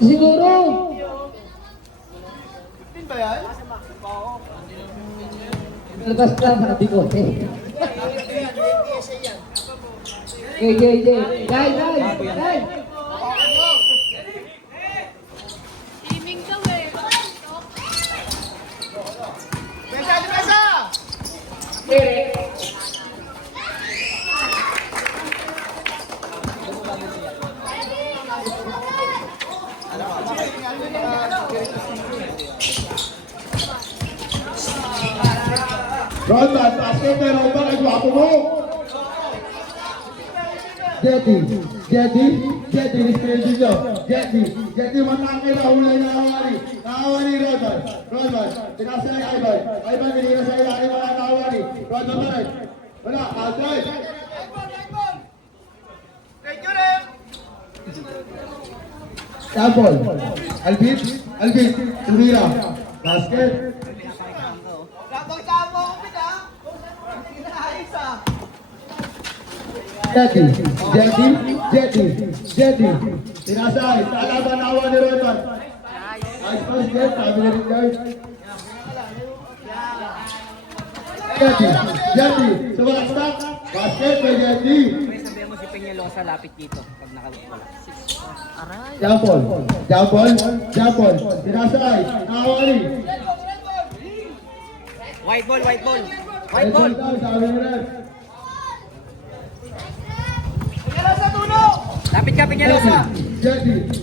Siguro. 15 ba yan? Labas lang, sabi ko. Jay. Dai. Timing daw eh. Pesa! Ronda, basket na Ronda, ay guwapo mo! Jetty, discretion nyo. Jetty, matangay na hulay na nakawani Ronda, tinasa na Ivan, binigyan sa ilalim, wala nakawani. Ronda pa rin. Wala, outside. Thank you, Rem! Tapol, Albit, tumira. Basket. Kapag-tama ko pita! Inaayos ah! Jetty. Tinasay, talaban na awa ni Ronda. Nice pass, Jet, sabi na rin guys. Jetty, sumakastak. Basket kay Jetty. May sabihin mo si Peñalosa lapit dito pag nakalala. Jampol. Tinasay, nakawali. White ball. Sabi ni Red. Tingnan sa tulong! Lapit ka Peñalosa.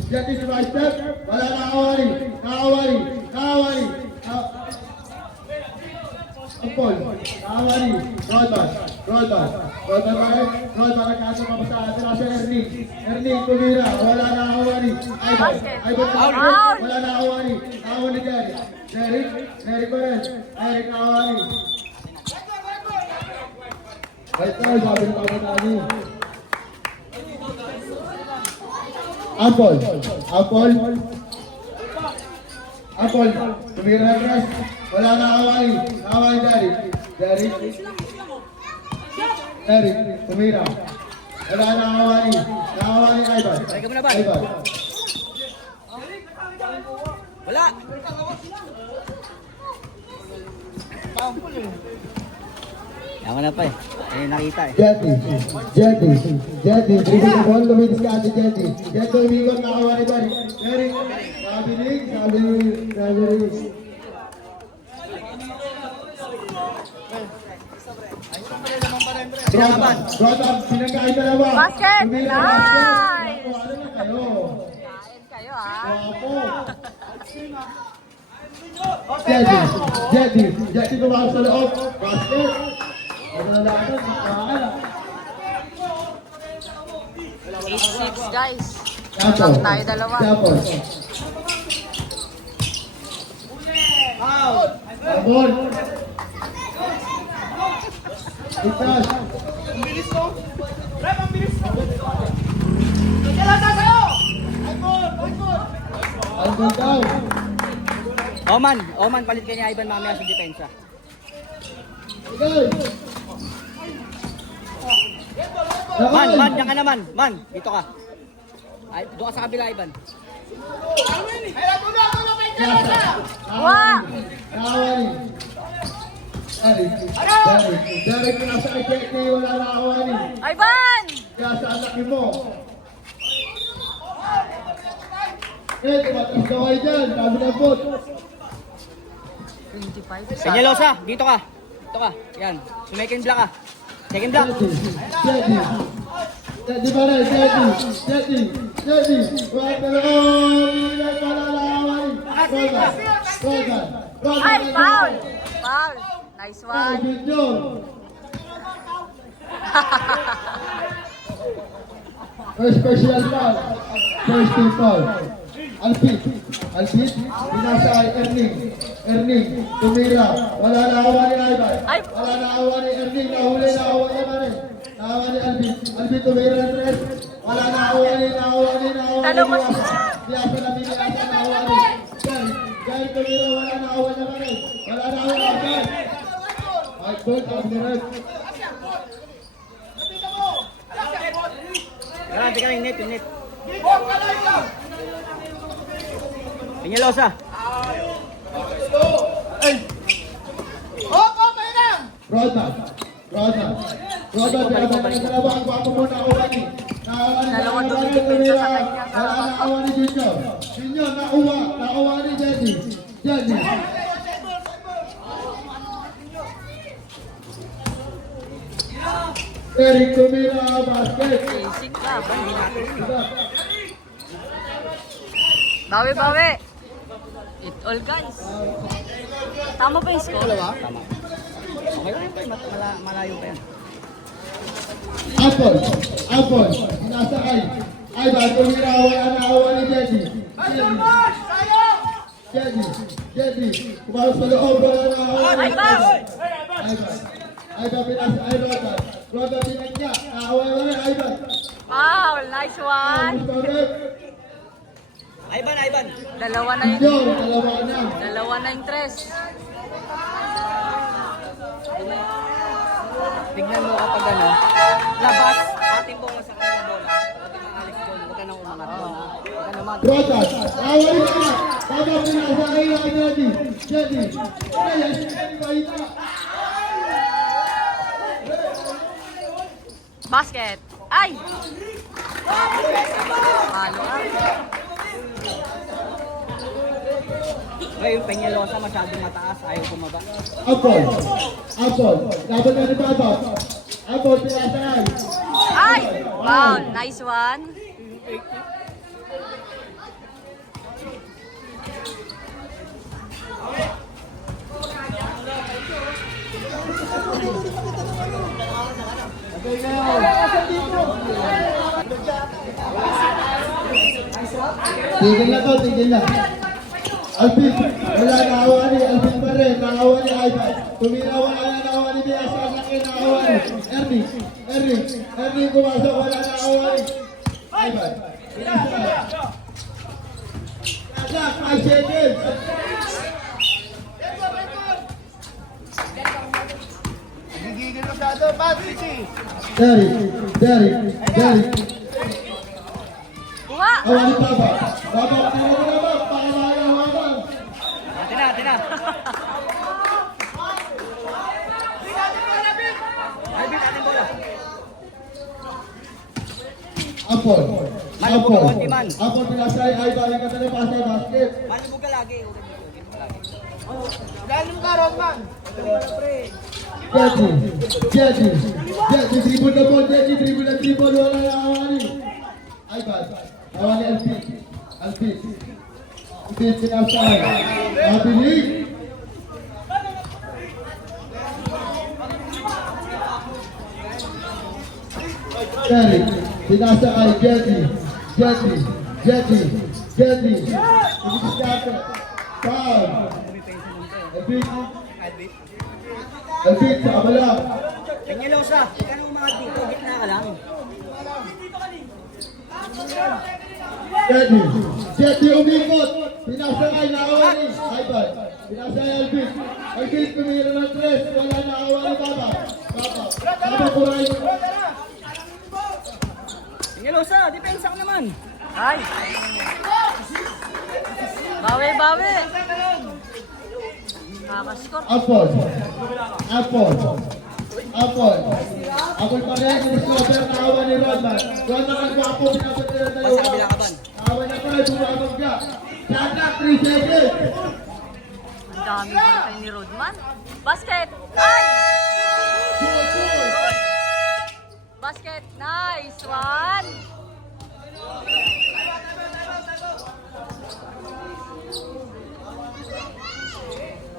Jetty sumakastak. Wala nakawali. Jampol, nakawali. Ronda, nagkaso pa sa atin na si Ernie, tumira, wala na nakawali. Ivan, wala na nakawali. Nakawali Derek pa rin. Derek nakawali. Right now, sabi ng mga tani. Apple, tumira na press. Wala na nakawali. Nakawali Derek, tumira. Wala na nakawali. Nakawali Ivan. Try ka muna ba? Wala. Yaman na pa eh. Ayun nakita eh. Jetty, dribble the ball, lumitis ka ate Jetty. Jetty, umikot, nakawali Derek. Sabi ni. Brodan, pinagkain dalawa. Basket! Tumira, Nice! Ano na kayo? Kain kayo ah. Guwapo. Jetty tumawag sa loob. Basket. Ano na natin, makakala. 8-6 guys. Tapos, Lang tayo dalawa. Tapos. Abon. Itas. Ang bilis ko! Rem, ang bilis ko! Tingnan sa sa'yo! Albon daw. Oman, palit kayo ni Ivan mamaya sa depensa. Okay. Man, diyan ka naman. Man, dito ka. Ay, doon ka sa kabila, Ivan. Ay, tulong! Peñalosa! Wow! Nakawali. Derek, nasa eject ni wala nakawali. Ivan! Kaya sa anak mo. Tumatas daw kayo dyan. Sabi ng bot. 25 Peñalosa, dito ka. Yan. Second block ka. Second block. Jetty pa rin. Jetty. Wala na nakawali. Rodan. Ay, foul! Nice one. First personal foul. First team foul. Albit. Binasa ay Erning. Tumira. Wala na awa ni Ivan. Wala na awa ni Erning. Nahuli na awa niya pa rin. Naawa ni Albit tumira ng tres. Wala na awa ni. Dalawa Biyasa na biniyasa na awa ni. Gary tumira. Wala na awa niya pa rin. Wala na awa ni Ivan. High ball. Sabi ni Red. Teka lang, net. Peñalosa. Hop, hop, ayun lang. Rodan. Pinasa ng dalawa. Ang gwapo mo na Uwani. Dalawang dumidepensa sa kanya. Nakawa ni Junior. Junior, nakuha ni Jenny. Eric Tumira, basket. Basic ka. Bawi. It all guys. Tama ba yung score? Tama. Okay lang ito. Malayo pa yan. Apple. Nasakay. Ay ba, Tumira, wala nakuha ni Jenny. Jenny. Kumalos sa loob, wala nakuha ni Ay ba? Ivan pinasa, Rodan pinagya, nakawala na Ivan. Foul. Nice one. Ivan. Dalawa na yung tres. Tignan mo kapag ano, labas, ating bunga sa kanila bola. Ating mga Alex Ball, huwag ka nang umangat mo. Huwag ka naman. Rodan, nakawala na. Tama pinasa, kailangan Jenny. Basket. Ay! Malo ah. Ngayon, yung Peñalosa masyadong mataas, ayaw bumaba. Apple. Dapat na ni Baba. Apple, pinasa na. Ay! Foul. Nice one. Tigil na. Alvin, wala nakawa ni Alvin pa rin, nakawa ni Ivan. Tumira, wala nakawa ni Bias, ang laki nakawa ni Ernie, pumasok, wala nakawa ni Ivan. Asak, 5 seconds. Gigigil masyado. Bad, Richie. Derek. Kuha! Awan ni Baba, pakamahawakan. Atin na. Alvin, ating bola. Apple, pinasay, Ivan, yung kata ni Pasay, basket. Malibog ka lagi. Galing ka, Rodman. Jetty, dribble na ball, wala na awani. Ivan, awani Alvin, pinasay, mabilis. Derek, pinasay, Jetty, foul. Alvin, sa kabala. Peñalosa, huwag ka nang umangat dito. Gitna ka lang. Jetty umikot. Pinasakay na awani. Ivan. Pinasakay Alvin. Alvin pumira ng 3. Wala na awani Baba. Baba kuray. Peñalosa, depensa ka naman. Ay! Bawi! Nakaka-score. Apple pa rin. Discover na awan ni Rodman. Rodman ang gwapo. Pinasakay na Basta dalawa. kabila ka ban. Awan na pa rin. Bumabag ka. Shot 3 seconds. Ang dami ba kayo ni Rodman? Basket! Ay! Basket! Nice one!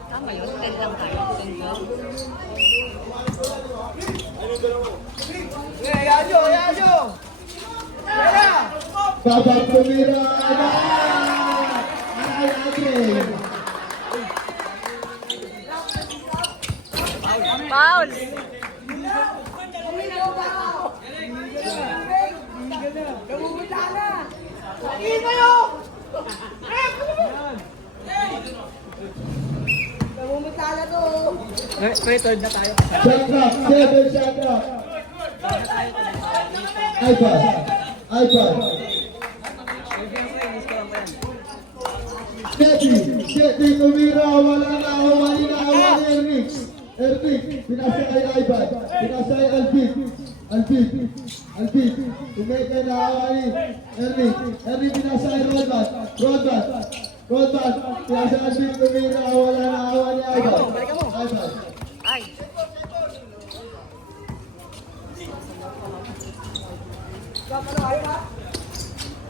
Tama yun, 10 lang tayo. 10 lang. Yayo. Kaya. Babak tumira. Ay, Andre. Foul! Hindi kayo. Third na tayo. Shot clock, 7 shot clock. iPad. Jetty tumira, wala na awani ni Ernie. Ernie, pinasa kay Ivan. Pinasa kay Alvin. Alvin, tumeka na awani. Ernie pinasa kay Rodman. Pinasa Alvin tumira, wala na awani Ivan. Ay.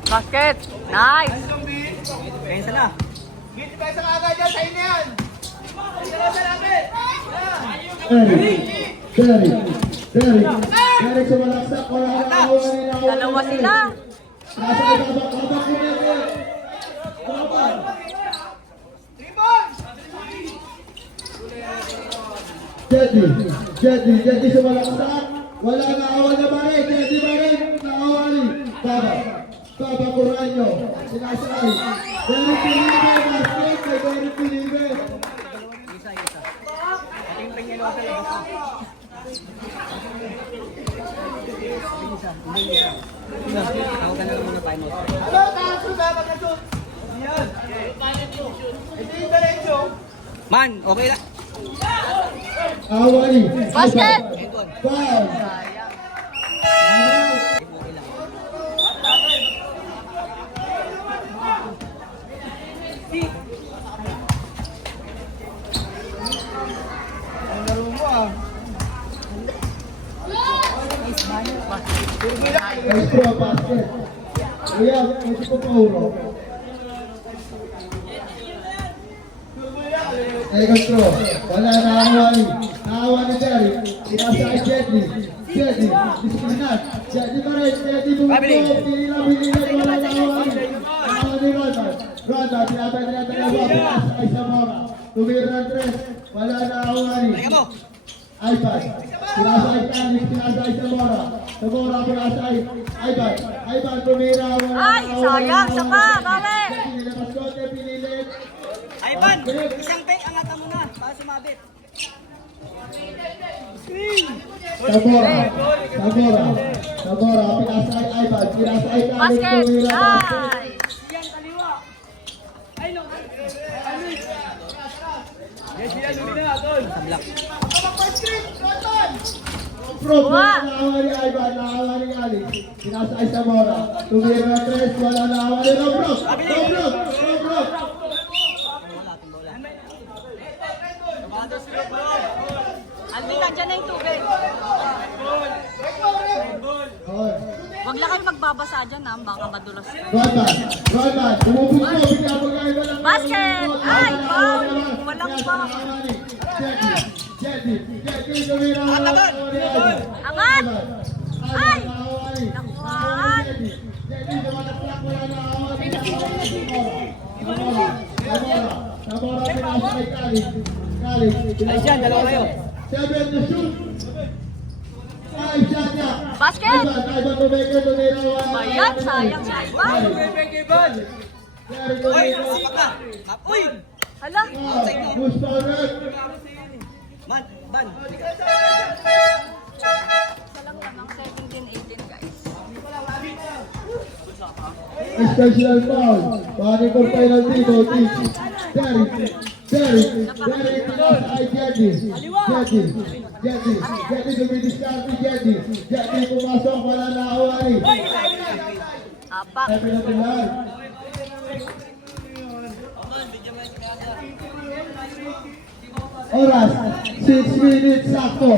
Basket. Nice. Kaya sila. Git pa sa kagad dyan, sa inyo yan. Dalawa sa lapit. Derek sumalaksak, wala na awani na awani. Dalawa sila. Nasa ibabak kumeke. Jetty sumalaksak, wala na awan na Barek, Jetty Barek, naawani. Baba Coranyo, sinasay. Derek Pilibe, basket kay Derek Pilibe. Isa. Ating penyelo sa labas. Isa. Tawagan na lang muna tayo. Ano, taso na, pagkasot. Yan. Ito yung diretso. Man, okay na. Awani. Basket. Foul. Ang laro mo ah. Extra basket. Kuya, ito po pauro. Second throw. Wala na awani. Naawani Derek. Pinasa kay Jetty. Disiplinat. Jetty pa rin. Jetty bumukto. Pinila. Wala na awani. Awani Ronda. Tinatay. Pinasa kay Zamora. Tumira ng tres. Wala na awani. Balikan mo. Ivan. Pinasa kay Canis. Pinasa kay Zamora. Pinasa kay Ivan. Tumira. Wala na Ay, sayang. Saka, bawi. Jetty nilabas ko. Pinilit. Ivan, isang peg, angatan mo na para sumabit. Sabora, pinasa kay Ivan, pinasa kay Canis, Basket. tumira. Sablak. Pro, naawa ni Ivan, naawa ni Ali. Pinasa kay Sabora, tumira ng tres, wala naawa ni Robrok. Alvin, nandiyan na yung tubig. Huwag lang kayo magbabasa dyan ha, baka madulas. Rodman, tumubog mo, pinabog kay Ivan. Basket! Ay, wow! Walang pa. Jetty, tumira. Angat! Ay! Nakuhaan! Sabora, pinasa kay Canis. Ayos yan, dalawa kayo. 7 to shoot. 5 shot niya. Basket! Ivan tumeka, tumira. Ayan, sayang sa Ivan. Uy, sipak ka. Uy! Hala, Push forward. Man, ban. isa lang namang 17-18 guys. Special foul. Bani for penalty. Derek, pinasa kay Jetty. Jetty dumidiskarte Jetty. Jetty pumasok, wala na awani. Apak. Penalty lang. Oras, 6 minutes sakto.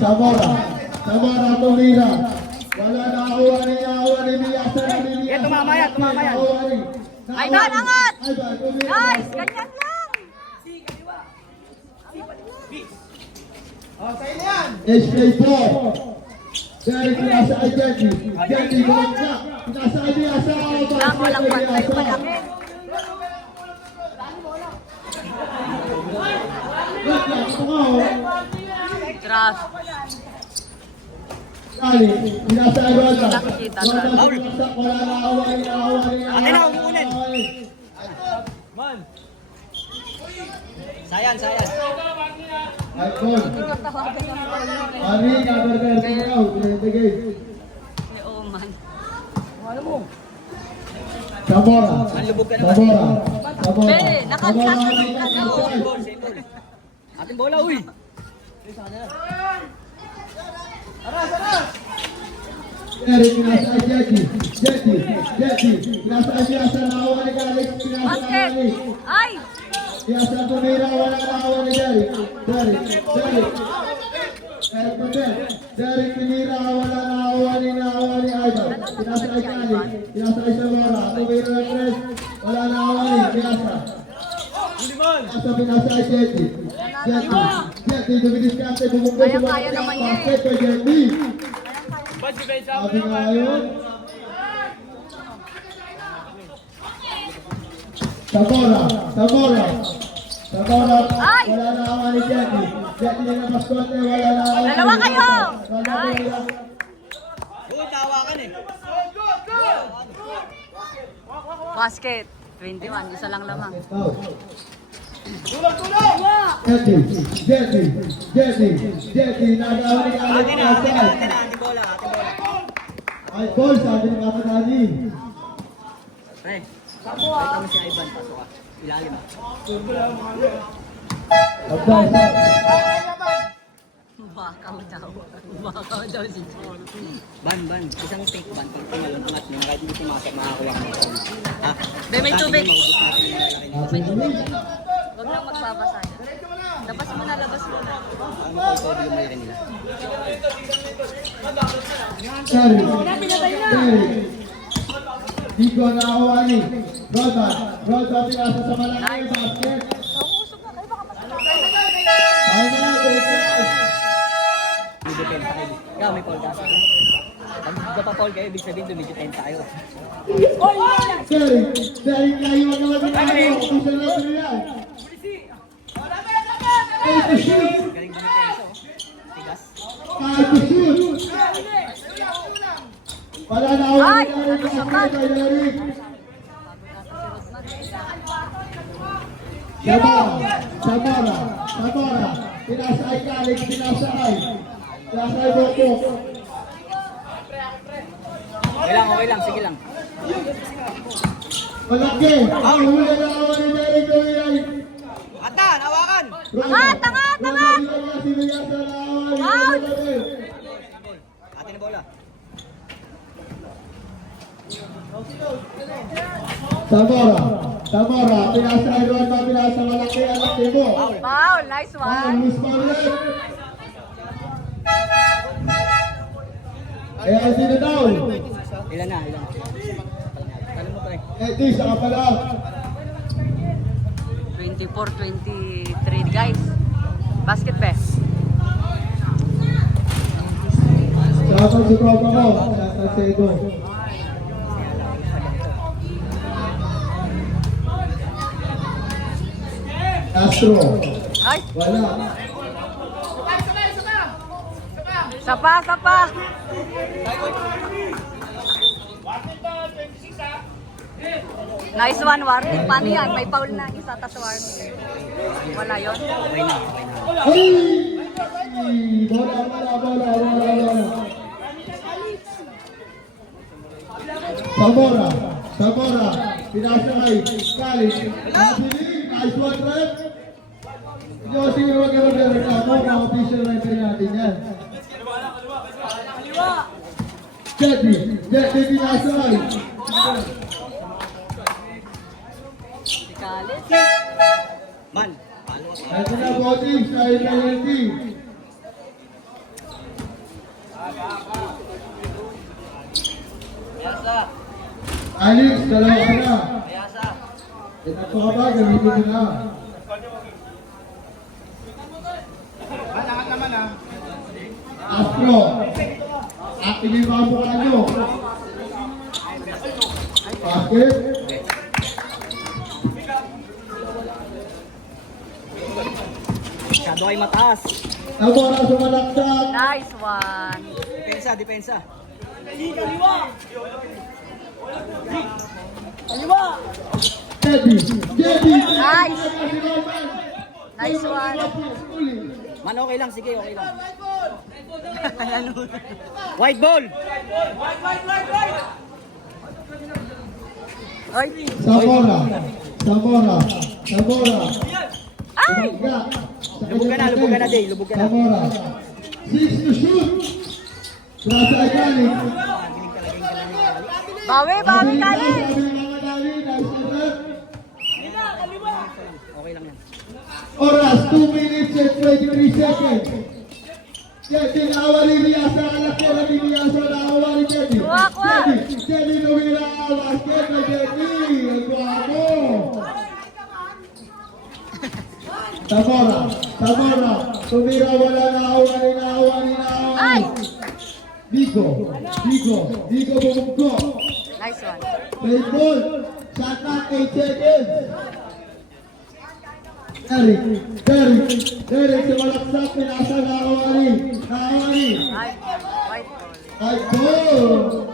Zamora tumira. Wala na awani Miyasa na Miyasa. Yan, tumama yan. Ivan, angat! Ivan, tumira. Guys, ganyan lang. Oh, sa inyo yan. SK4. Derek pinasa kay Jetty. Jetty bumagsak. Pinasa kay Miyasa. Lang, walang pantay, malaki. Grabe. Pinasa kay Ronda. Nakikita na. Ronda bumagsak. Wala na awani. Akin na, umuunin. Man. Sayan. Ay, goal. Mani, number 13 now. Pinibigay. May oman. Zamora. Zamora. Be, nakagsasunod ka daw. Same ball, same ball. Ating bola, uy! Eric, pinasa Jetty. Pinasa Asa, nakawa ni Alex, pinasa Basket! ni Ay! Pinasa tumira, wala nakawa ni Derek. Eric Patel. Derek pinira, wala nakawa ni Ivan. Pinasa kay Alex, pinasa kay Zamora. Tumira ng press, wala nakawa ni Pinasa. Pinasa kay Jetty, dumidiskarte, bumunggo sa mga Kaya naman niya eh. basket kay Jetty. Sabi nga yun. Zamora. Ay! Wala na awa ni Jetty. Jetty na napaskote, wala na awa. Dalawa kayo! Ay! Uy, tawakan eh. Basket. 21, isa lang lamang. Jetty, nagawa ni Alex. Atin na, ating bola. Ay, ball, sabi ni Kapatani. Pre, kahit kami si Ivan, pasok ka. Ilalim. Bakaw daw si John. Ban. Isang take ban. Pag tumalon, angat mo. Kahit hindi pumasok, makakuha ka ng phone. Ha? Be, may tubig. Maubos natin yung lalaki nito. Huwag lang magbabasa. Labas mo na. Ano pa ito, yung may rin nila. Dito na awa ni Roda pinasa sa malaki basket. Ay na, Dumidepensa kayo. Ikaw, may foul ka. Pag napapol kayo, ibig sabihin dumidepensa kayo. Derek, kayo naman din ako. Isa na ito yan. Ay, to shoot. Galing dumidepensa, oh. Tigas. Ay, to shoot. Wala na awa Ay! ni Derek. Basket kay Derek. Zamora. Pinasa ay Alex, pinasa ay Boko. Okay lang. Sige lang. Malaki. Ang huli na awa ni Derek Dominay. Atan, hawakan! Angat! Foul! Atin na bola. Zamora, pinasa ay Ron, pinasa malaki ang laki mo. Foul! Nice one! Miss Paulet. Ay, sino daw? Ilan na? Talim mo to eh. Di, saka pala. 24-23 guys. Basket be. Saka si Propa ko, sa Sedo. Castro, Ay! wala. Sapa! Nice one, Warren. Paano yan? May foul na isa, tas Warren. Wala yun? Okay na. Ay! Bola. Zamora, pinasa kay Kalis. Nice one, Red. Hindi ko siguro magkakaroon mga official referee natin yan. Jetty, pinasa kay. Kalit. Man, palo. Ito na voting sa penalty. Alex, dalawa ka na. Ito ka ba? Gamitin mo na. Astro, akin yung mga mukha nyo. Basket. Masyado kayo mataas. Zamora sumalaksak. Nice one. Depensa. Jetty. Nice. Nice one. Man, okay lang. Sige, okay lang. White ball! Oy. Zamora. Zamora. Ay! Lubog ka na, Day. Lubog ka na. Zamora. 6 to shoot. Grasa ay galing. Bawi, Kali! Okay lang yan. Oras, 2 minutes and 23 seconds. Jadi awali biasa anak bola biasa awali jadi. Kuha. Jadi Tumira basket na jadi. Guapo. Zamora. Tumira wala na awali. Ay! Bigo bumugko. Nice one. Play ball. Shot clock 8 seconds. Derek sumalaksak, pinasa na awali. Ay, white ball. Ay, goal!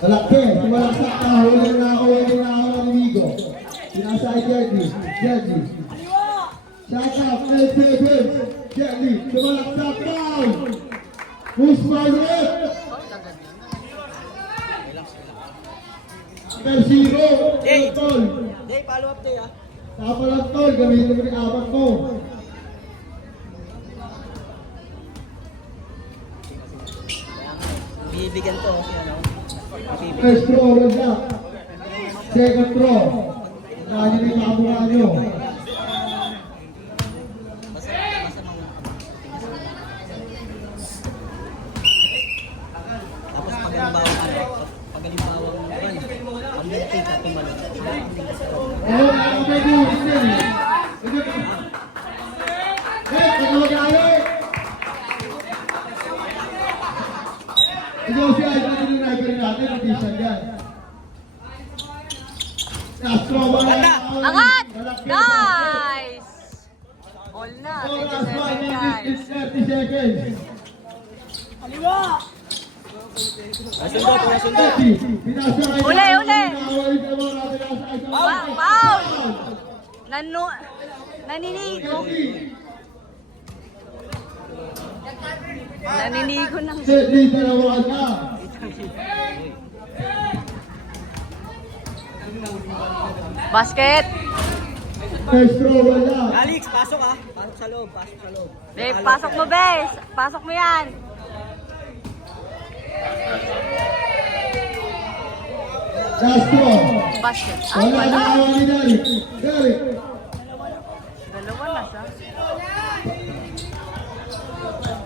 Malaki, sumalaksak na awali Migo. Pinasa ay Jerry. Shot up, 8 seconds. Jerry, sumalaksak, foul! Who's my left? Persiro, tol. Day, follow up, Day, ah. Kapalang tol, gamitin mo yung apat mo. Bibigyan to. First throw, roll up. Second throw. Kanya na yung makabuha nyo. Tapos pagalimbawang run. Pag-meditate at tumalon. Oo, nakakabay mo. Pag mag-alay. Ikaw siya, natin yung naibarin natin. Hindi siya yan. Castro, wala. Angat! Nice! All na, Oras, 1 27 minute guys. and 30 seconds. Sundo. Pinasa ay Uli! Awali ka mo, pinasa ay Foul! Naninigo ng... Sedli, dalawa ka. Basket! First throw, wala. Alex, pasok ah. Pasok sa loob. Pasok mo, Bes! Pasok mo yan! Last throw. Basket. Ay, Wala na wala! awali Derek. Dalawa na siya.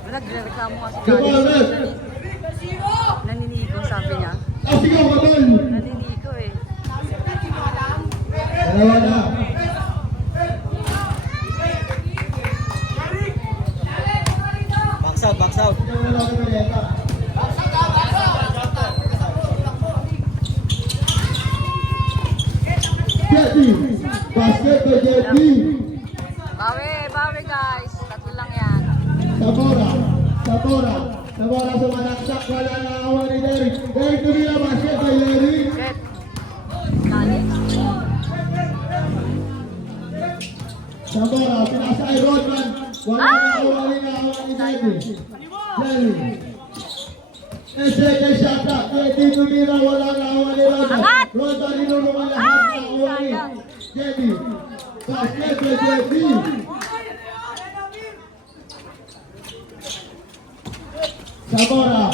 Nagreklamo nga si The ball Kali. left. Naninigo, sabi niya. Sigaw, Madol. Naninigo eh. Dalawa na. Box out. Wala ka na reta. Jetty. Basket to Jetty. Bawi guys. Tatlo lang yan. Sabora sa manaksak. Wala na awali Derek. Derek tumila basket kay Larry. Set. Kali. Sabora, pinasa ay Rodman. Wala na awali Derek. Larry. Second shot na. Jetty tumira. Wala na awali Rodman. Angat! Rodman ninulungan lahat Ay, na awali. sayang. Jetty. Basket to Jetty. Sabora,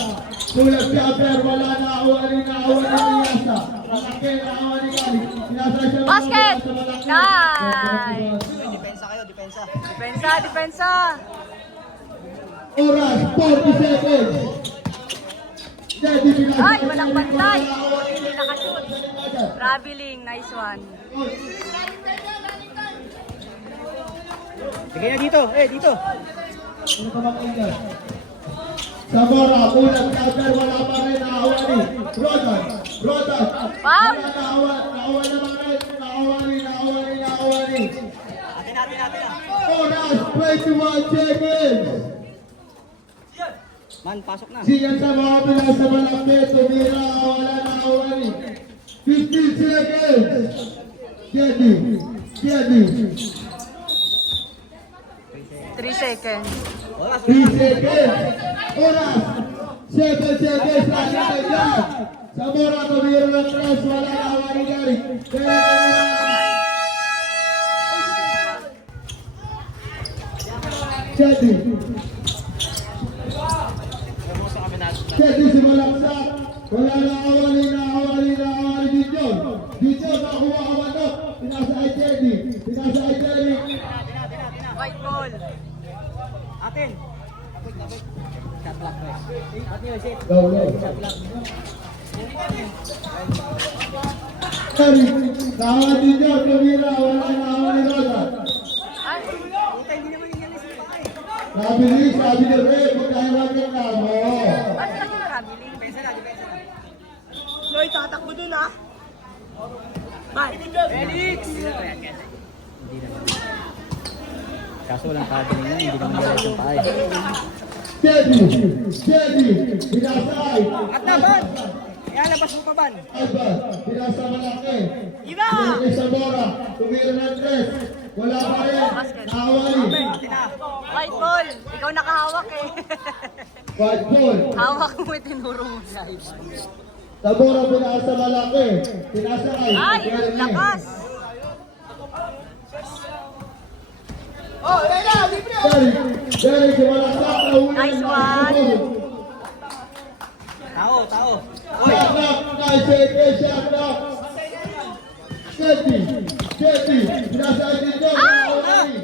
kulang si Aber, wala na awali ni Yasa. Malaki na awali ni Yasa siya. Basket! Nice! Depensa kayo, depensa. Depensa! Oras, 40 seconds. Jetty pinasa. Ay, walang bantay! Hindi nakashoot. Traveling, nice one. Sige na dito. Dito. Ano ka makinggan? Sabora, kulang si Aber, wala pa rin na awali. Rodan. Foul! Naawali. Atin ah. Oras, 21 seconds. Man, pasok na. Siyan sa mga pinasa malaki, tumira, wala na awali. 15 seconds. Jetty. 3 seconds. 3 seconds. Oras. 7 seconds lang natin dyan. Zamora, tumira ng tres. Wala na awari gari. Jadi. Jadi si Malaksak. Wala na awali dito. Dito nakuha ka ba ito? Pinasa ay Jadi. Pinasa ay Jadi. White ball. Atin. Shot block, guys. At nyo, sit. Go, go. Shot block. Jadi. Nakuha dito. Tumira. Wala na awali Rosa. Ay, Puta, hindi naman yung yalis pa eh. Sabi ni Ray. Pagkahiwagan na mo. ba't kasi nakabili? Depensa na, depensa na. Loy, tatakbo dun ha. Bye. Felix! Hindi na to yan, guys. Hindi naman. Kaso walang kagaling yan, hindi naman yalis yung paa eh. Jadi. Pinasay. At na, Ban! Ialabas mo pa, Ban. Alba. Pinasa malaki. Iba! Pinasa Zamora. Tumira ng tres. Wala pa rin. Nakawali. Atin na. White ball. Ikaw nakahawak eh. White ball. Hawak mo, tinuro mo guys. Zamora pinasa malaki. Pinasa ay. Ay, lakas. Oh, Layla, libre! Derek, malaksak na una. Nice one. Tao. Shot knock. Nice hit. Shot knock. Jeti. Pinasa ay dito. Nakawali.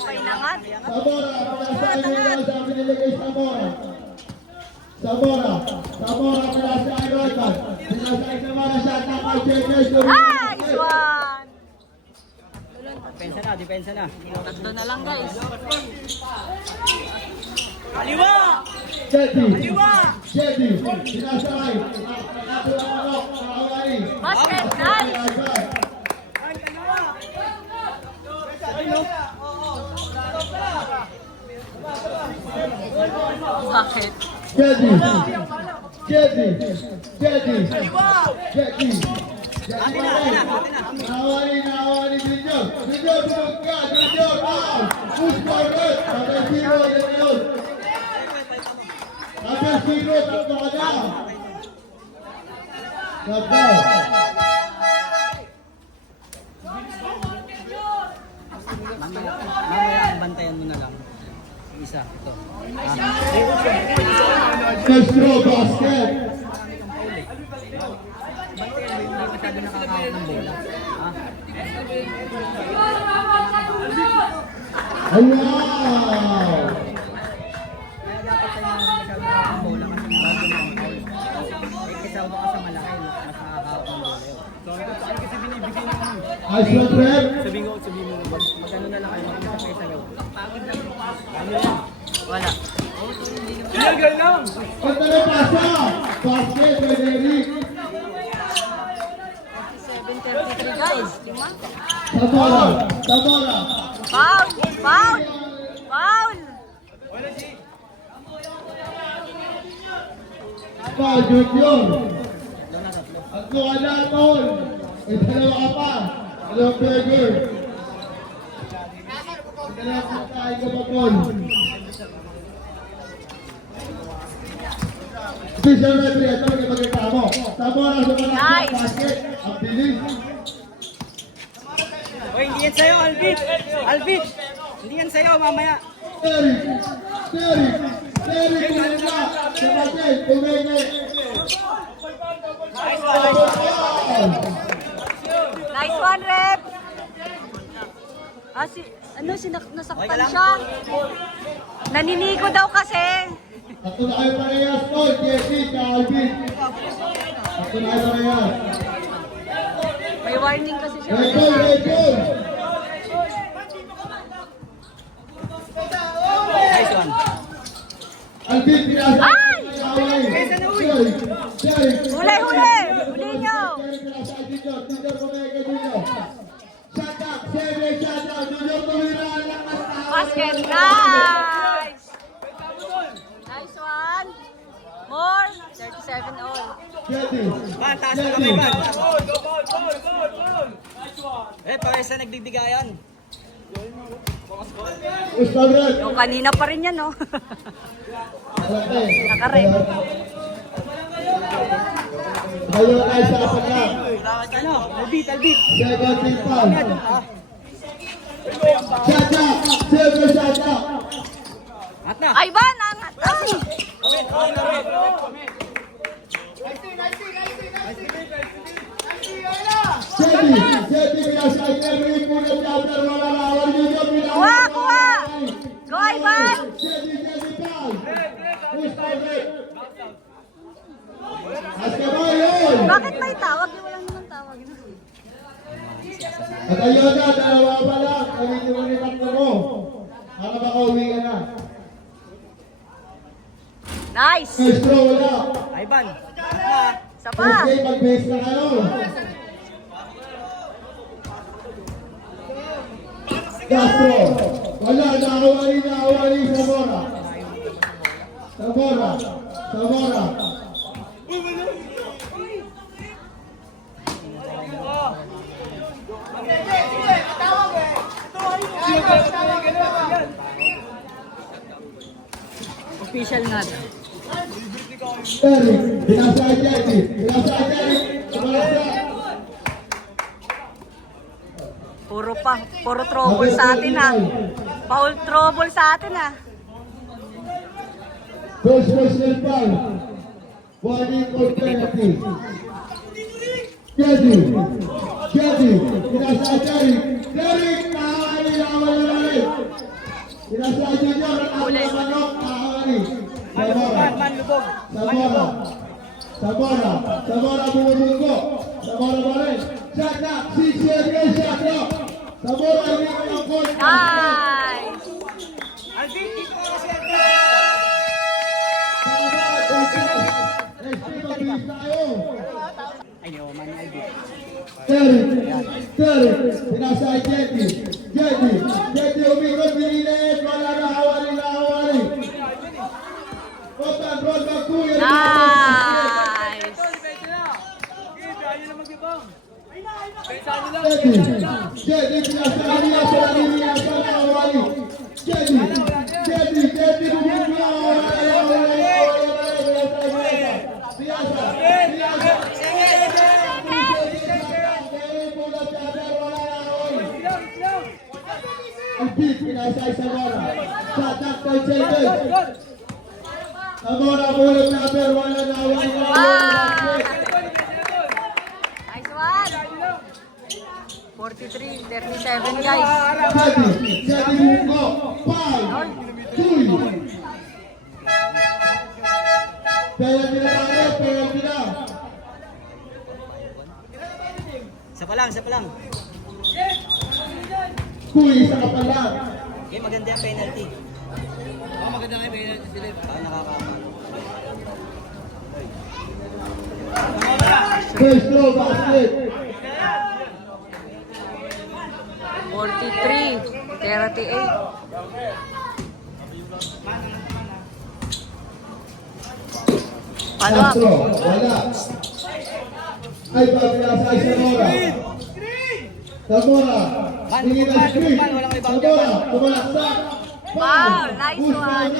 Painangat. Zamora. Pinasa ay dito. Sabi niligay Zamora. Pinasa ay Rotan. Pinasa ay Zamora. Shot knock ay Jeti. Nice one. Depensa na. Tatlo na lang guys. Kaliwa! Jeti. Kaliwa! Jeti. Pinasa ay. Nakawali. Basket, nice. Ay, kaliwa! Bakit? Jeti. Kaliwa! Jeti. Nakawali Junior. Junior, tulog ka. Junior, out. Push forward. Number 0, yan yun. Number 0, tatlo ka na. Tatlo. Mamaya, bantayan mo na lang. Yung isa, ito. Castro, basket. Bantayan mo, hindi masyado nakakahawak ng bola. Ayaw. Kaya dapat tayo hindi masyado nakakahawak ng bola kasi bago na ang foul. Eh, kasama ka sa malaki, mas nakakahawak ng bola yun. So, ito saan kasi binibigay naman. Ice shot rep. Sabihin mo, magkano na lang kayo, makikita kayo sa loob. Ano yan? Wala. Illegal lang! Punta na pasa. Basket, by Derek. 7:33 guys. Lima. Zamora. Foul! Foul! Foul! Foul, Junior. At mukha na, Paul. May dalawa ka pa. Dalawang burger. May dalawa ka kain ka pa, Paul. Special referee, ito magkipagkita mo. Zamora, Nice. basket. Ang bilis. Hoy, hindi yan sa'yo, Alvin! Alvin! Hindi yan sa'yo, mamaya. Derek, kumina. Kapatid, kumina. Nice one, Rep! Nasaktan siya. Naninigo daw kasi. Ako na kayo parehas, Paul. Jesse, Alvin. Ako na kayo parehas. May warning kasi siya. Red goal. Nice one. Alvin, pinasa. Ay! Derek. Huli! Huli nyo! Derek, pinasa. Junior, kumega, Junior. Shut up. 7, shut up. Junior, tumira. Lakas na. Basket, nice! Nice one. More. 37 all. Jesse. Ban, taas mo kami, Ban. Eh, parehas na nagbibigayan. Ustagrad. Yung kanina pa rin yan, no? Alakay. Nakared. Ngayon ay sa apat na. Ano? Albit, albit. 17 foul. Shada. Silver shada. At na. Ivan, angat! Ay! Jadi biasa Erwin punya chapter lawan juga bilang. Kuha, kuha! Go, Ivan! Jadi foul. Ustagrad. Askabayon. Bakit may tawag? Wala naman tawag. At ayun na, dalawa pa lang. Naging ni tatlo mo. Para makauwi ka na. Nice! Maestro, wala. Ivan. At na. Isa pa! Okay, mag-base na kayo. Castro. Wala, nakawali. Zamora. Zamora. Official nga. Terry, binasa Jerry. Sumalasa. Puro trouble sa atin, ha? Foul trouble sa atin, ha? First personal foul. Warning for penalty. Jerry, binasa Jerry. Nakawali. Binasa Junior, nakawali. Man, lubog. Zamora bumubunggo. Zamora pa rin. Shot na. Shot na. Zamora hindi ko ng goal. Nice! Albit, dito ka kasi. Ay, oh, man, albit. Terry. Binasa Jetty. Umikot dinilit. Wala na hawali. Rotan, kuya. Nice! Jetty, binasa hawali. Jetty, bumubunggo. Albit, pinasay Zamora. Satak kay Jetty. Zamora, bulot na pero wala na hawali. Nice one! 43-37, guys. Jetty bumubunggo. Foul. Penalty na. Isa pa lang. Isa ka pa lang. Okay, maganda yung penalty. Maganda yung penalty sila. Nakakama. First throw, basket. 43-38. Follow up. Castro, wala. Ay, pinasay Zamora. Tingin ang screen. Zamora, tumalaksak. Wow, nice one.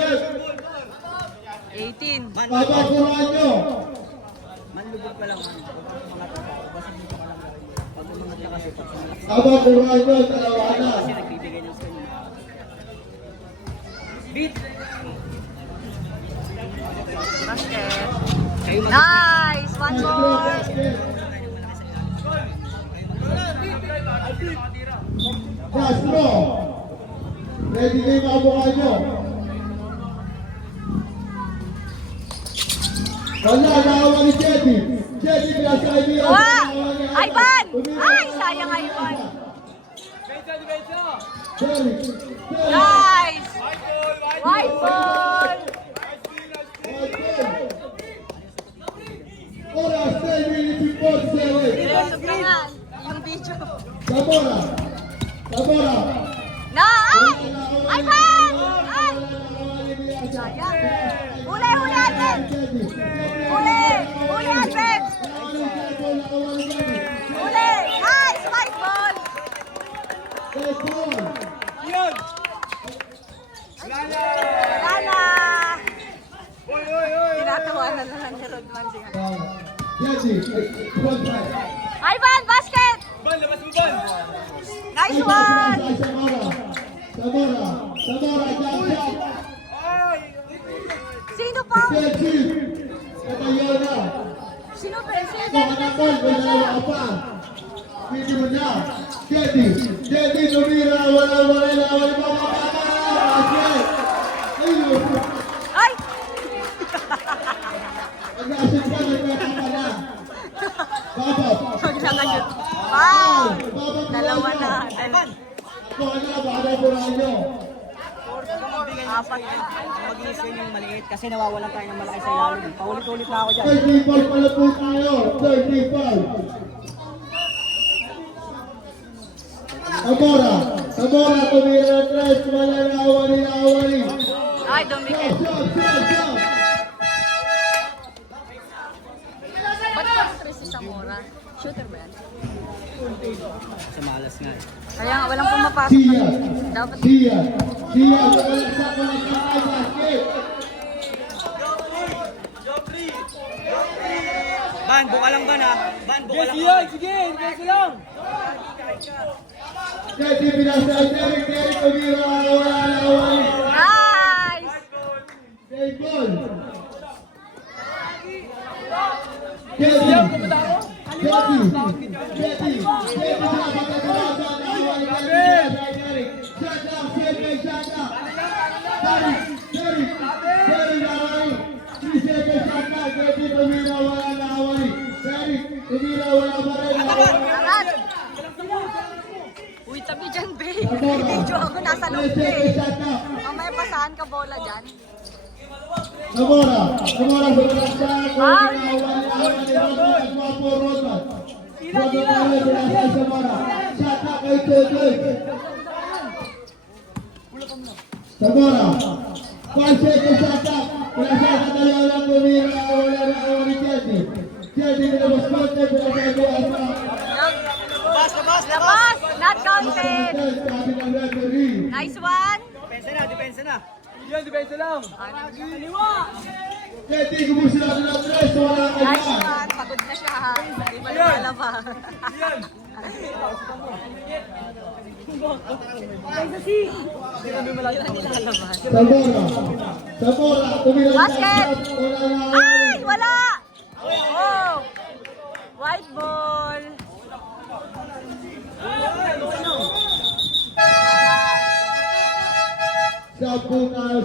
18. Papakuhan nyo. Man, lubog pa lang. Basta dito ka lang. Pag umangat na kasi. Papakuhan nyo, dalawa na. Kasi nagbibigay ng screen. Beat. Basket. Kayo mag- Nice! One Castro, more. basket. Castro. Ready kayo makabukan nyo. Wala, nakawa ni Jetty. Jetty, pinasay niya. Kuha! Ivan! Ay, sayang Ivan. Jerry. Nice! White ball! Oras, 10 minutes before 7. Nilusog na nga yung video. Zamora. Na! Ay! Ivan! Ay! Sayang. Huli, Alvin! Huli, Alvin! Huli! Nice! White ball! Yun! Tinatawanan na lang ni Rodman si Jesse, one time. Ivan, basket! Ban, labas mo ban. Nice one! Samora, jump shot. Sino pa? Jesse, katayo na. Sino pa? Pakatapon, may dalawa ka pa. Pwede mo na. Jesse, tumira, wala, basket. Ayun. Ay! Nag-asip ka, nagkakapa na. Babab. Naglalayot. Wow! Babab. Dalawa na. Ako na, baka po na nyo. Apat na. Mag-iis ko yung maliit kasi nawawalan tayo ng malaki sa ilalim. Paulit-ulit na ako dyan. 35 pala po tayo. 35. Samora, tumira ng tres. Wala na awali. Ay, dumikit. Shot. Ba't ka stress si Zamora? Shooter ba yan? Sa malas nga. Kaya nga, walang pumapasok. Dapat Sia. Walang basket. Ban, buka lang ban ha. Ban, buka lang. Sige, sige lang. Jesse, pinasal. Derek, tumira. Wala na awali. nice! Save ball. Arat! Uy, tabi dyan, babe. Video ako nasa loob eh. Mamaya pasahan ka bola dyan. Samora, pase ke shata, berasa katayo lang tumira, wala na awali Jesse. Jesse nilabas ko, berasa biasa. Labas! Not counted! Sabi ng referee. Nice one! Depensa na. Yan, depensa lang. Jesse, gumusin natin ang tres, wala ka Nice na. one! Pagod na siya ha. Hindi pa lumalaba. Yan. Samora, tumira ng Basket! wala na awali. Ay! Wala! Oh! White ball!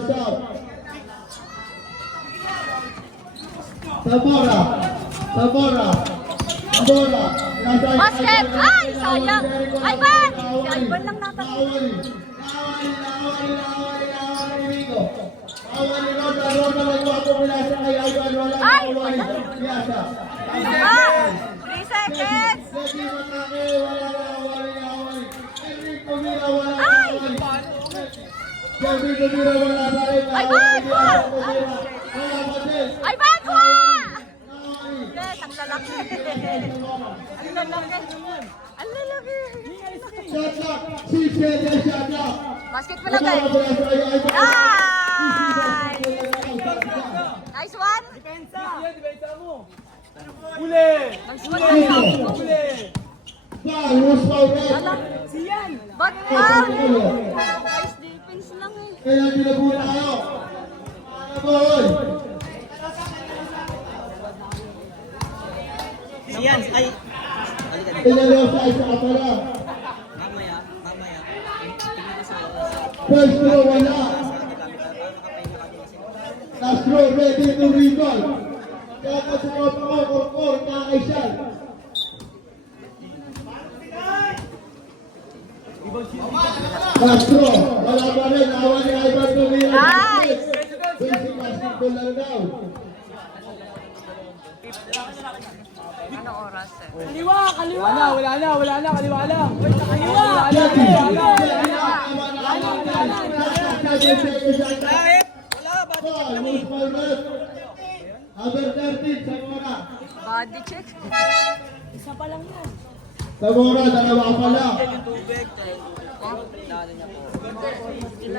Sab. Samora. Basket! Ay! Sayang! Ivan! Si Ivan lang natin. Ay! Wala! Ah! 3 seconds! Ay! Ivan! Ivan! Kuha! Yes, ang lalaki. Ang lalaki. Ang lalaki. Basket pala tayo. Nice! Nice one! Yan, depensa mo. Uli. Nice one tayo. Wala. Ba't foul? Nice defense lang eh. Kaya tinabunan tayo. Boy! Siyan, ay. Pinalaw sa isa ka pala. Mamaya. First row, wala. Last row, ready to recall. Kaya ka sa mga pangkor, kakaisyan. Last row, wala pa rin. Awa ni Ivan Tumira. Nice! Basic basketball lang daw. Ano oras eh? Wala na, kaliwa lang. Body check. Samora, dalawa ka pala. Yung tubig. Dahil niya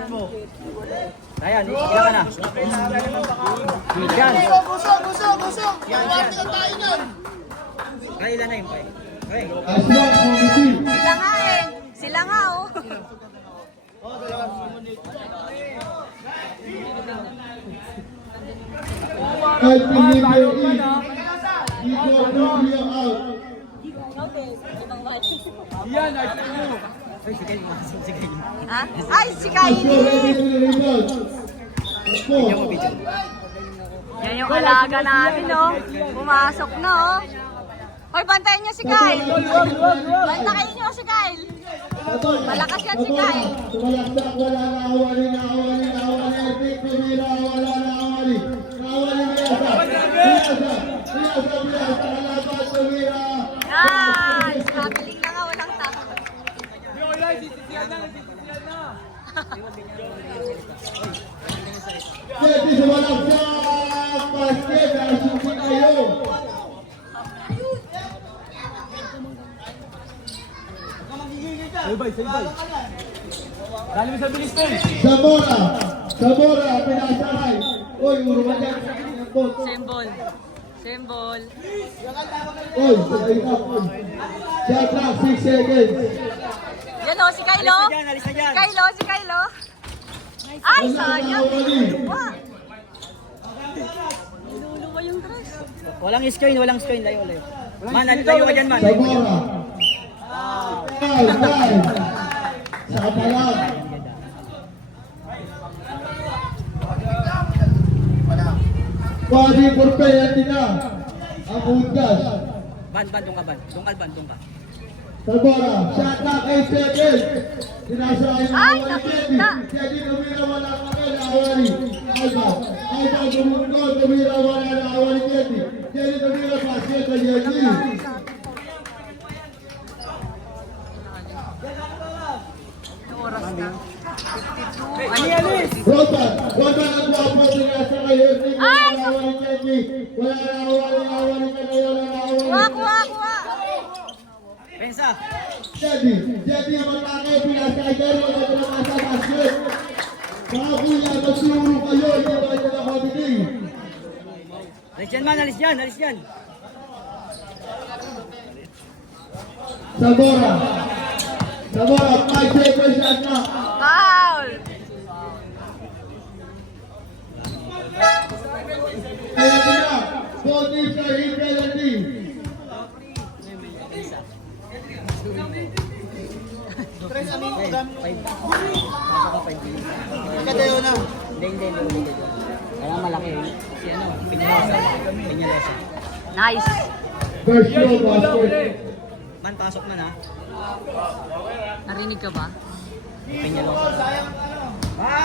po. Ryan, ilan ka na? Yan. Busog! Mawati ka tayo nun! Kaya ilan na yun, pre? Okay. Asma, committee. Sila nga eh. Sila nga oh. Kahit pinili yung Igor Rubio out. Ay, sige. Sige. Ha? Ay, si Asma, Kylie! ready to rebound. Asma. Yan yung alaga namin, oh. Pumasok na, oh. Hoy, bantayan niyo si Kyle. Bantayan niyo si Kyle. Malakas yan si Kyle. Tumalaksak, wala na awali, Epic, tumira, wala na awali. Nawali Biasa, kalaban, tumira. Yan! Skapiling na nga, walang takot. Pwede sumalaksak, basket, nasusin kayo. Dali mo sa bilis, Pen! Zamora, pinasakay. Uy, uruman yan. Symbol. Symbol. Uy, ay na, uy. Shot clock, 6 seconds. Yan, oh, si Kyle, oh. Alis na dyan. Si Kyle, oh, si Kyle, oh. Ay, sayang. Luluwa. Luluwa yung dress. Walang screen. Layo. Man, layo ka dyan, man. Zamora. Five. Sa kapalan. Body for penalty na. Ang Ugas. Ban, doon ka. Zamora, shot clock, 8 seconds. Sinasakay na Ay, awali nakita. Teddy, tumira, wala ka rin, awali. Alba, gumungkod, tumira, wala na awali Teddy. Teddy, tumira, basket, Teddy. Yung oras na. 52. Rotan ang guwapo, sinasakay, Ernie, wala na awali Teddy. Wala na awali ka na yun, Kuha. Pensa. Teddy ang matake, pinasakay kayo, wala ka na sa basket. Mga kuya, magsuuro kayo, hindi ba ito na comedy? Alis dyan. Zamora, 5 seconds shot na. Foul. Kaya nila, Body sa hit penalty. Kadayo na! Hindi. Kaya malaki. Si Peñalosa. Nice. First throw, basket. Man, pasok man, ha. Narinig ka ba? Peñalosa.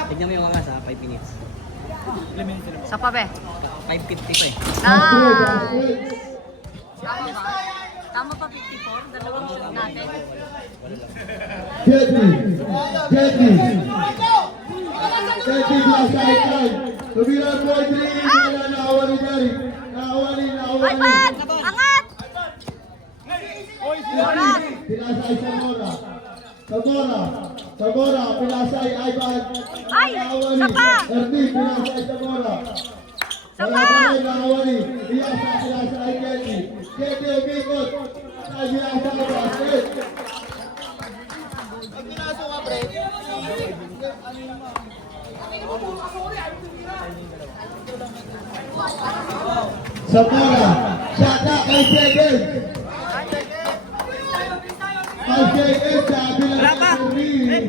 Tignan mo yung oras, ha. 5 minutes. Sa pa, be. 5:50 pa eh. Nice. Tama ba? Tama pa 54? Dalawang shoot natin. Jetty plus side time. Tumira po ay 3, wala na awali Derek. Nawali. Ay, Pat! Angat! Oras! Pinasay Zamora, pinasay Ivan. Ay! Nawali. Sapa! Ernie, pinasay Zamora. Sapa! Nawali. Iyasa, pinasay Jetty. Jetty, umikot. Iyasa, basket. Pag pinaso ka, pre, Zamora, shot na, 5 seconds. 5 seconds, sabi lang Wala pa! Ernie.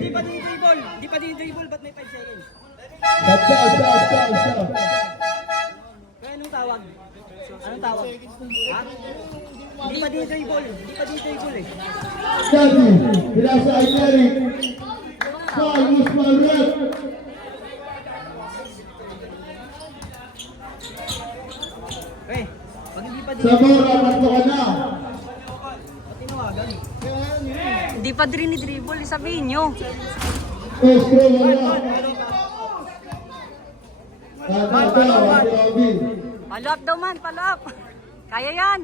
Di pa dinidribble. Ba't may 5 seconds? Stop. Kaya anong tawag? Ha? Di pa dinidribble eh. Daddy, pinasa ay Derek. Foul, Musman Red. Eh, pag hindi pa Zamora, tatlo ka na. tinawagan. Hindi pa dribble, sabihin nyo. First throw, wala. Robin. Follow up daw man, follow up. Kaya yan.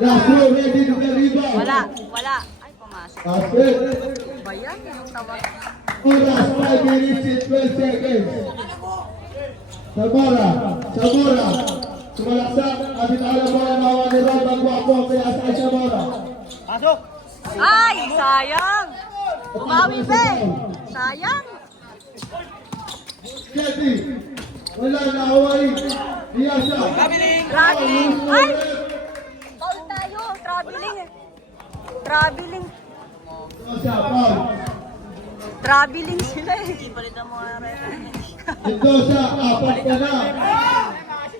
Last throw, ready to get rebound. Wala. Ay, pumasok. Basket. ba yan? Yung tawag. Oras 5 minutes and 12 seconds. Zamora. Sumalaksak. Abit alam mo ang mga ni Rob ang guwapo. Kaya sa Zamora. Pasok! Ay, sayang! Bumawi ba eh. Sayang! Kelly. Wala na away. Iya siya. Traveling! Ay! Paul tayo! Traveling eh. Traveling. Siya, Paul. Traveling sila eh. Hindi palit ang mga reference. Ito siya. Apat ka na.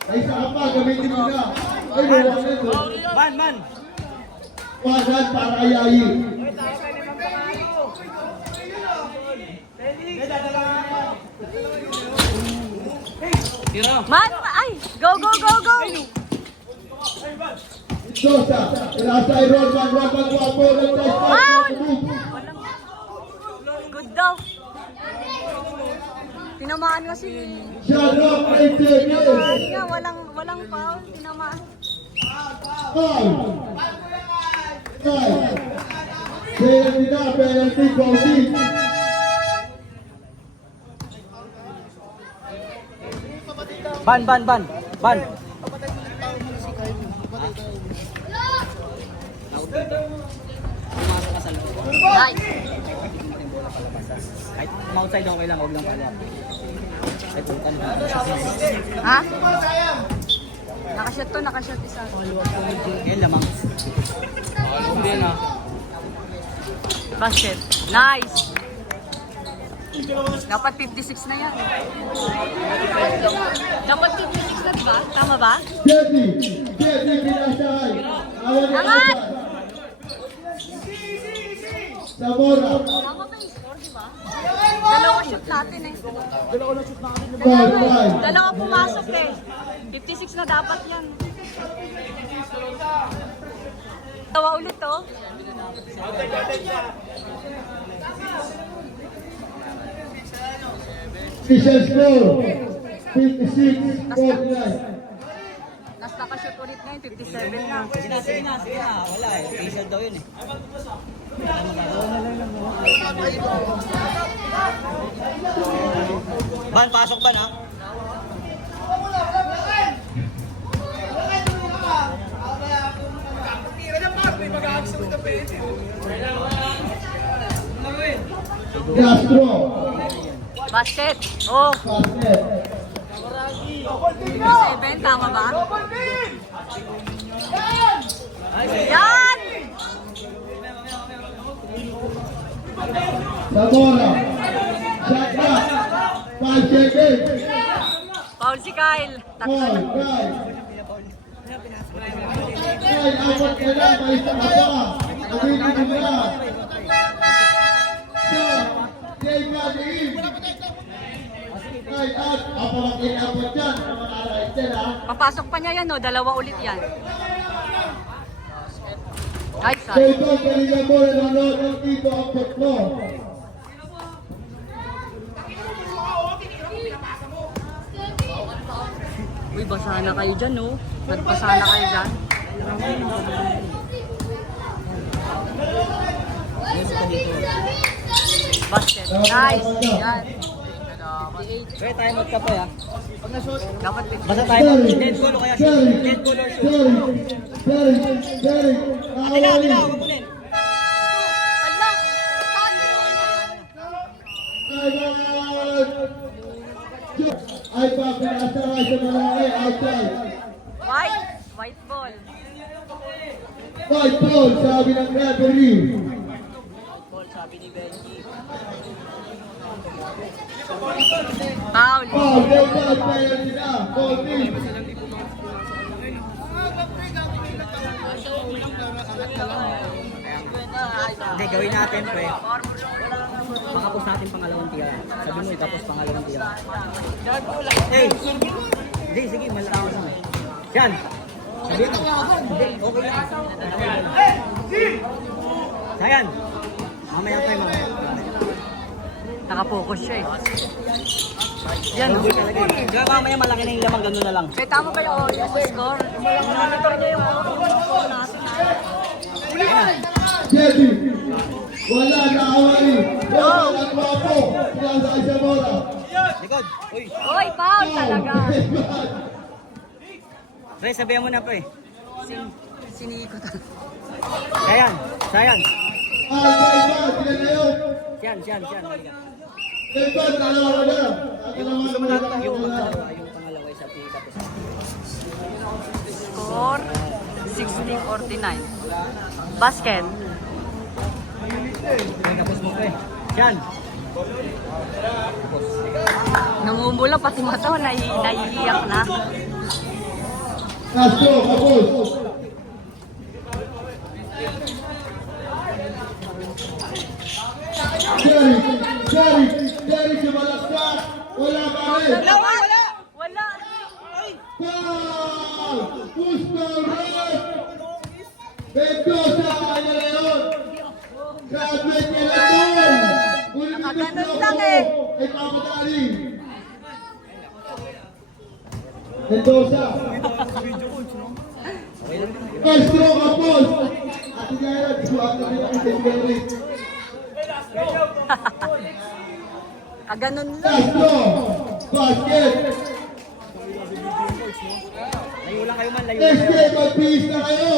Ay, isa ka pa. Gamitin mo na. Ay, wala na ito. Man! Wagan para ayayi. Man! Ay! Go! Sosa, nasa Roban guwapo ng Foul! Good daw. Tinamaan nga si... Shadow, 8 seconds. Tinamaan nga. Walang foul. Tinamaan. Foul. Penalty na, penalty, Gaudi. Ban! Nice. Kahit outside okay lang, huwag lang pala. Kahit punta na. Ha? Nakashot isa. Ngayon lamang. Hindi na. Basket. Nice. Dapat 56 na yan. Dapat 56 na, diba? Tama ba? Jesse, pinasahay. Awan ni Angat! Alban. Zamora. Tama ba yung score, diba? Dalawa shoot natin eh. Foul. Dalawa pumasok eh. 56 na dapat yan. Dalawa ulit oh. Official score, 56-49. Nas nakashoot ulit ngayon, 57 na. Sige na. Wala eh. T-shirt daw yun eh. Ban, pasok ban ha? Castro. Basket. Oh, Basket. 57, tama ba? Yan! Zamora. Shot back. 5 seconds. Foul si Kyle. Foul. Takpan. Kyle, apat ka na. May isa ka pa. Gamitin mo na. Shot. Take back in. Kyle, at apalakin apat yan. Naman alay din ha. Papasok pa niya yan, no? Dalawa ulit yan. Ay, So sorry. ito, kanina mo nanonood ng dito ang tatlo. Uy, basa na kayo dyan, no? Nagbasa na kayo dyan. Basket. Nice. Yan. Kaya tayo magkape ha? Dapat Basta tayo mag-dead goal o kaya shoot. Dead goal or shoot. Derek. Huwag mo rin. Ala! Ay pa, pinasaray sa malaki, outside. White ball. White ball, sabi ng referee. Foul. Foul, go back, penalty na. Goal team. Hindi, gawin natin pre. Makapos natin pangalawang tira. Sabi mo itapos pangalawang tira. Hey! Hindi, sige, malakaw na. Yan! Sabi mo. Hindi, okay lang. Sayan! Mamaya tayo mamaya. Nakapokus siya eh. Yan, no? Hindi talaga eh. Kaya mamaya malaki na yung lamang, gano'n na lang. Kaya tama ba yung score? Monitor niya yung score natin. Jesse. Wala na awali. Wala na guwapo. Sinasay sa bola. Likod. Uy. Oy, foul talaga. Pre, sabihan mo na, pre. Siniko talaga. Sayan. Sayan. Sila na yun. Siyan. Iba, dalawa na. Gusto mo natin yung pangalawa ay sa pika. Score 16-49. Basket. Ay, kapos mo, pre. Siyan. Namumula pati mata, naiiyak na. Castro, kapos. Jerry, sumalaksak. Wala pa rin. Wala! Foul! Pushball red! Mendoza, kanya na yun! Graduate niya lang doon! Nakaganon lang eh. Ay papadali! Mendoza! Castro, kapos! Ate Jaira, suwag na rin ang Jerry. Kaganon lang. Castro! Basket! Layo lang kayo, man. Layo Next lang kayo. game, mag-peace na kayo!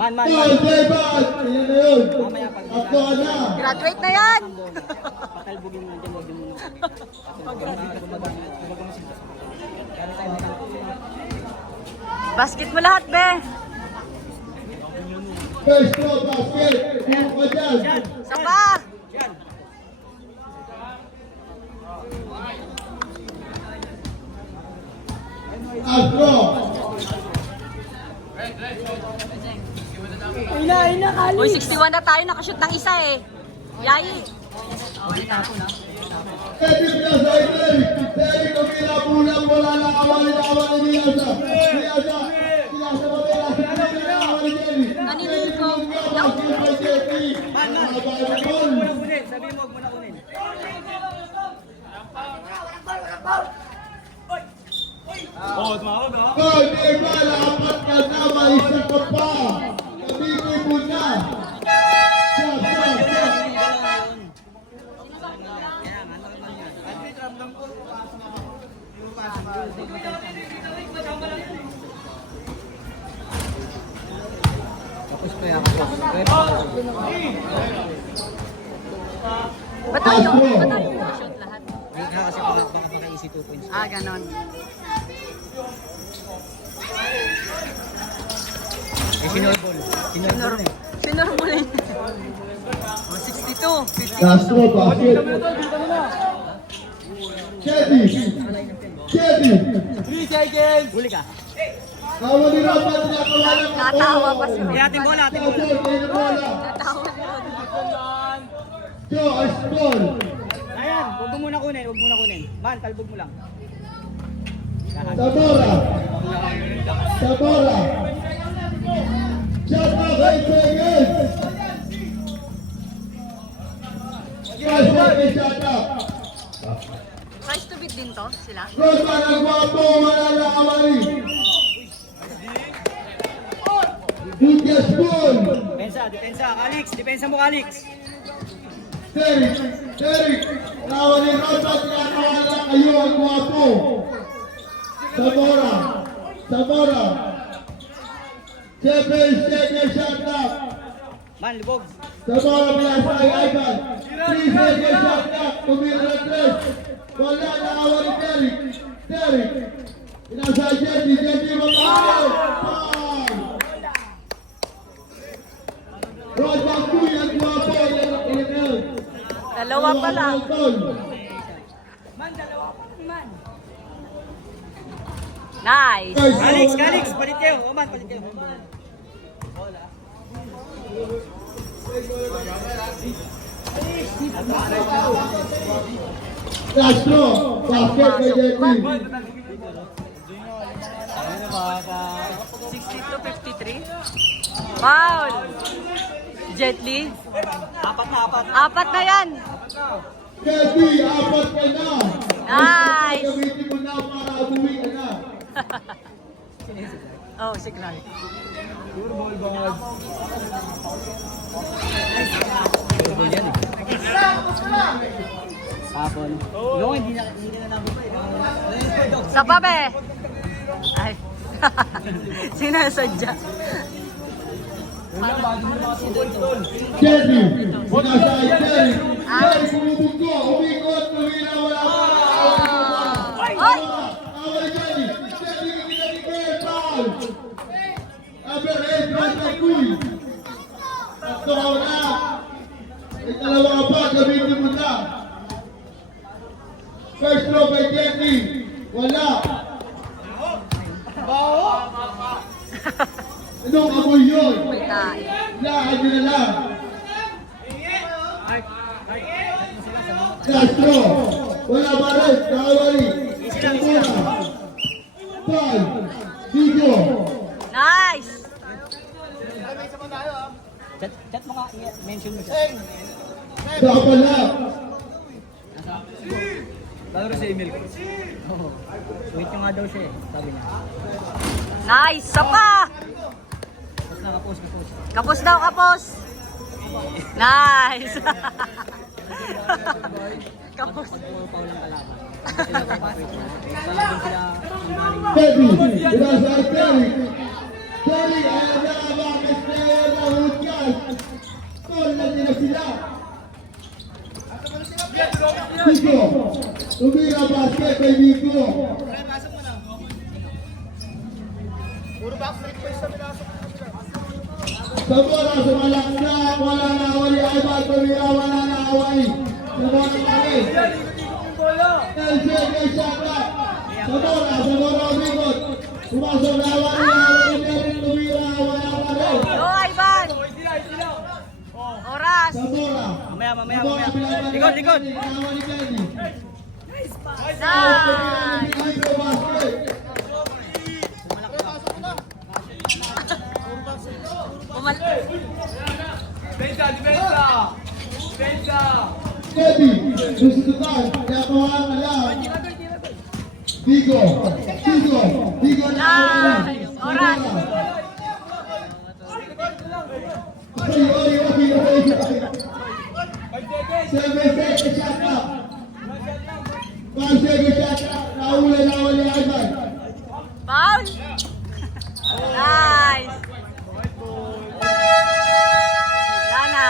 Man. Foul, Devan! Ayan na yun! Ako ka na! Graduate na yan! Patalbugin mo dyan. Huwag mo muna. Basket mo lahat, be! First throw, basket! Puro ka dyan! Isa pa! Siyan. Castro! Uy, 61 na tayo, nakashoot ng isa eh. Yayi! Edith Piazza, Edith! Derek, kumila pulang, wala na awali Piazza! Piazza! Piazza, mabela! Awali Derek! Naniligo. Basket by Derek! Man. Mababa Sabi mo, ball! huwag mo na kunin. Sabi mo, huwag mo na kunin. Goal, Devan! Apat ka na, may isa ka pa! Kabigay mo na! Shot! Tapos kaya kapos. Ba't tayo nakashoot lahat? Kasi baka maka-easy 2 points. Ah, ganon. Sinorbol. Sinorbol eh. Sinurbulin. Oh, 62, 50. Castro, basket! Chedi! Chedi! Huli ka. Awali rapat na kawalan ako! Natawa pa si Kaya ating bola, ating bola. Castro, kayo na bola! Natawa yun. Joe, ice ball! Ayan, huwag mo muna kunin, huwag mo muna kunin. Man, talbog mo lang. Sabora! Sabora! Shot na, 8 seconds! Castro, may shot up! Price to beat din to, sila. Rosa ng guwapo, wala na awali! Butyas ball! Depensa. Alex, depensa mo, Alex. Derek! Nawali Rosa, tinakawala kayo ang guwapo! Sabora! Seven seconds shot up! Man, libog. Sabora pinasa kay Ivan! 3 seconds shot up! Tumira ng 3! Wala na awali Derek! Pinasa kay Jesse Mamalo! Foul! Rosa Kuy ang guwapo! Yan ang inel! Dalawa pa lang. Nice. Alex, palit kayo. O man, palit kayo. Castro! Basket kay Jesse! 62-53. Foul. Jet Li. Apat na yan. Jesse, apat ka na! Nice. Gamitin mo na para umuwi ka na! Oh, si Clark. Double yan eh. Tapon. No, hindi na nabot eh. Sa pa, be. Ay. Sinasadya. Jerry, binasay Jerry. Jerry, kumubog ko, umikot, tumira, wala pa. Ay! Awal Jerry, Jerry, kikita foul. Number 8, Brandon Kuy. Tatlo ka na. May dalawa ka pa, gamitin mo na. First throw by Jerry. Wala. Anong amoy yun? May kain. Lahat nyo na lang. Castro. Wala ba rin? Nakawali. Kamura. Paul. Vigo. Nice! Chat mo nga, mention mo siya. Dapat lang. Lalo sa email ko. Oo. Wait nyo nga daw siya eh, sabi niya. Nice! Sa pa! Tapos nakapost. Kapos daw, kapos! Nice! Kapos. Pag-paul lang kalaban. Sila kapapit na. Kaya sila umaling. Teddy. Binasay Terry. Terry, ayaw na bakit player na hudkas. Call na nila sila. Vigo. Tumira basket kay Vigo. Sabora sa malaksak, wala na awali. Aibal, tumira, wala na awali. Sabora kami. LJ kay Shaka. Sabora umikot. Pumasok na awali. Tumira, wala pa rin. Go, Ivan! Oras! Sabora. Mamaya. Sabora, Likod! awali Kenny. Nice! Vigo basket. Teddy, susutukan, kaya kawalan ka lang. Vigo na awali. Oras! Oy. 7 seconds shot clock. 5 seconds shot clock. Naulan ni Ivan. Foul! Nice! Sana!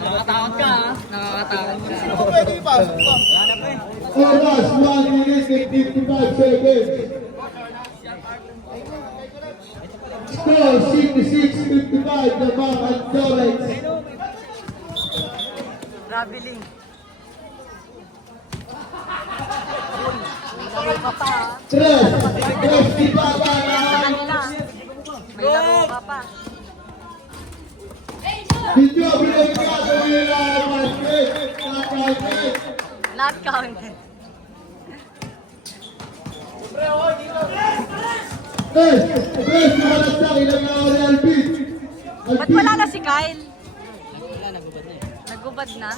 Nakakatakot ka ha? Nakakatakot ka. Oras, 1 minute and 55 seconds. Score 66-55, the back at Torrens. Grabe, Ling. Laro ka pa. Tres di Papa na. Kanila. May laro ka pa. Video binigyan nila ang basket. Nakakait. Not counted. Tres na malagsak. Ilang na ako ni Alvin. Ba't wala na si Kyle? Wala, nagubad na eh. Nagubad na?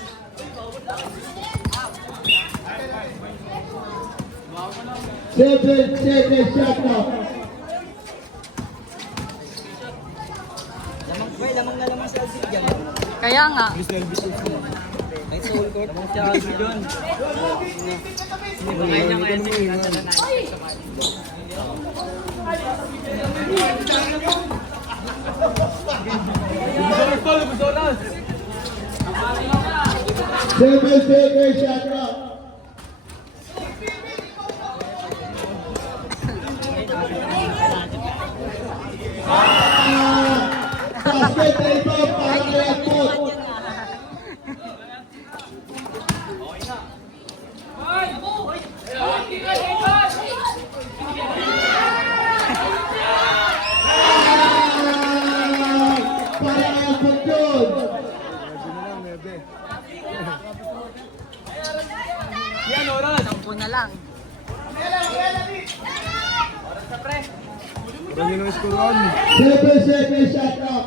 7 seconds shot clock. Lamang na lamang sa Alvin yan. Kaya nga. Kahit sa whole court. Lamang siya Alvin yun. Hindi niya kaya siya. Seven seconds shot clock. Basket na ito para kay Agbot. Para kay Agbot yun. Sampo na lang. 7 seconds shot clock.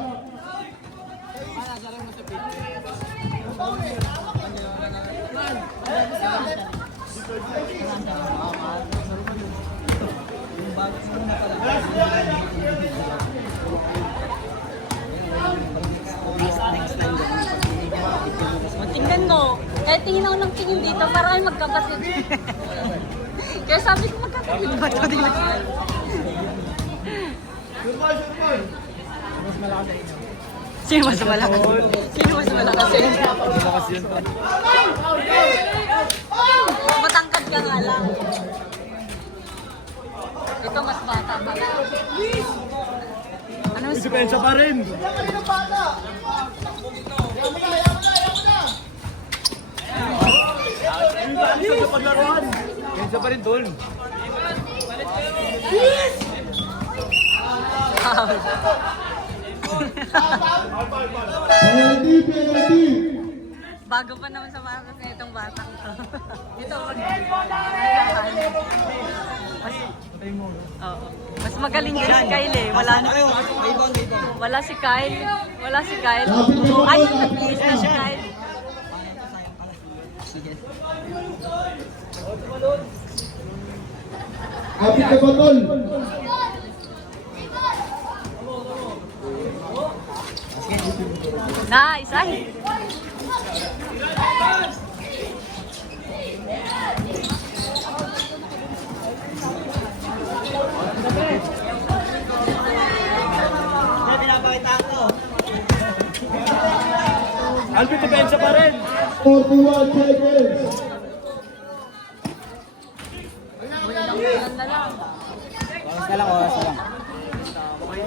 mo. Eh, tingin ako ng tingin dito para kayo magkapatid. Kaya sabi ko magkapatid ba ito din? Sino mas malakas? Sino mas malakas? Matangkad ka nga lang. Ito mas bata pa. Ano mas... Depensa pa rin. Sa paglaruan. Depensa pa rin, tol. Penalty, penalty. Bago pa naman sa maras na itong batang to. Ito, mas magaling din si Kyle eh. Wala na. Wala si Kyle. Wala si Kyle. Ay, nag-iis na si Kyle. Kapit ka ba, tol? Nice, ay. Alvin, depensa pa rin. 41 seconds. Ulan na lang. Oras na lang, oras na lang.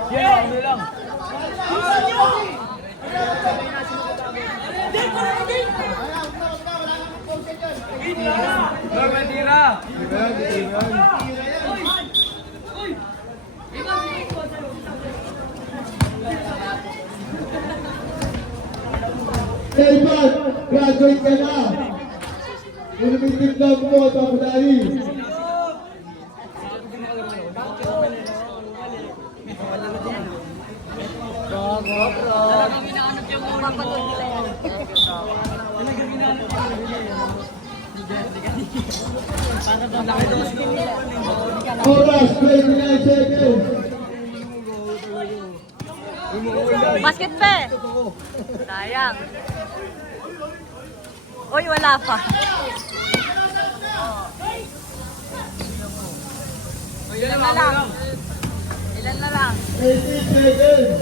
Yeah, ano lang. Normal tira. Kailan, graduate ka na. Ulitin lang mo at pagdali. Talagang minaanap yung mapapanood nila yan. Oras, 29 seconds. Basket pa eh. Sayang. Uy, wala pa. Ilan na lang? Ilan na lang? 18 seconds.